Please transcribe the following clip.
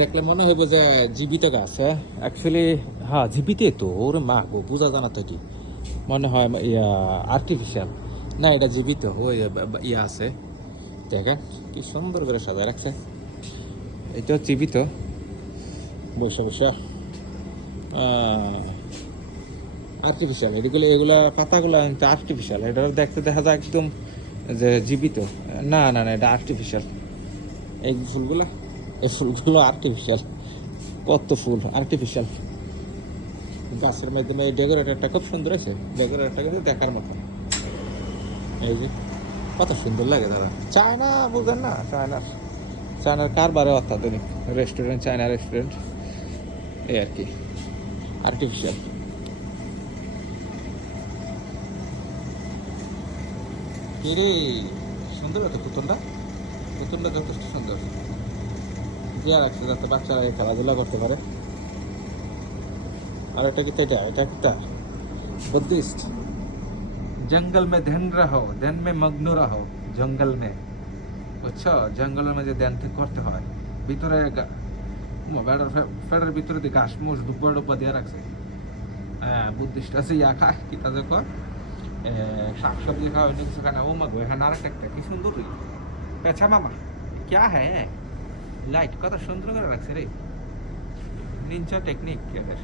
দেখলে মনে হইব যে জীবিত গাছ। হ্যাঁ অ্যাকচুয়ালি হ্যাঁ জীবিতই তো, ওর মা গো বোঝা জানা তো কি মনে হয় ইয়া আর্টিফিশিয়াল না, এটা জীবিত। ওই ইয়া আছে দেখেন কি সুন্দর করে সাজায় রাখছে, এটা জীবিত। বসে বসে আর্টিফিশিয়াল এগুলো, এগুলা পাতাগুলো আর্টিফিশিয়াল, এটা দেখতে দেখা যায় একদম যে জীবিত। না না না, এটা আর্টিফিশিয়াল। এই ফুলগুলা, এই ফুলগুলো আর্টিফিশিয়াল। কত ফুল আর্টিফিশিয়াল, গাছের মাধ্যমে এই ডেকোরেটরটা খুব সুন্দর আছে। ডেকোরেটরটা কিন্তু দেখার মতো, এই যে কত সুন্দর লাগে দাদা। চায়না বুঝেন না, চায়নার চায়নার কারবারে অত্যাধুনিক রেস্টুরেন্ট, চায়না রেস্টুরেন্ট এই আর কি আর্টিফিশিয়াল। কিরে সুন্দর তো পুতুলটা, পুতুলটা যথেষ্ট সুন্দর দেওয়া রাখছে যাতে বাচ্চারা এই খেলাধুলা করতে পারে। আর এটা কি, এটা কি তা বুদ্ধিস্ট। জঙ্গল মে ধ্যান রাখো, ধ্যান মে মগ্ন রাখো, জঙ্গল মে, বুঝছো? জঙ্গলের মাঝে ধ্যান করতে হয়। ভিতরে ফেডের ভিতরে দিয়ে ঘাস মুস ডুব্বা ডুব্বা দিয়ে রাখছে। হ্যাঁ বুদ্ধিস্ট আছে, ইয়া খা কি তাদের কর শাক সবজি খাওয়া, অন্য কিছু খানা। ও মাগো এখানে আরেকটা কি সুন্দর পেছা মামা, ক্যা হ্যাঁ লাইট কত সুন্দর করে রাখছে রে, নিনজা টেকনিক এদের।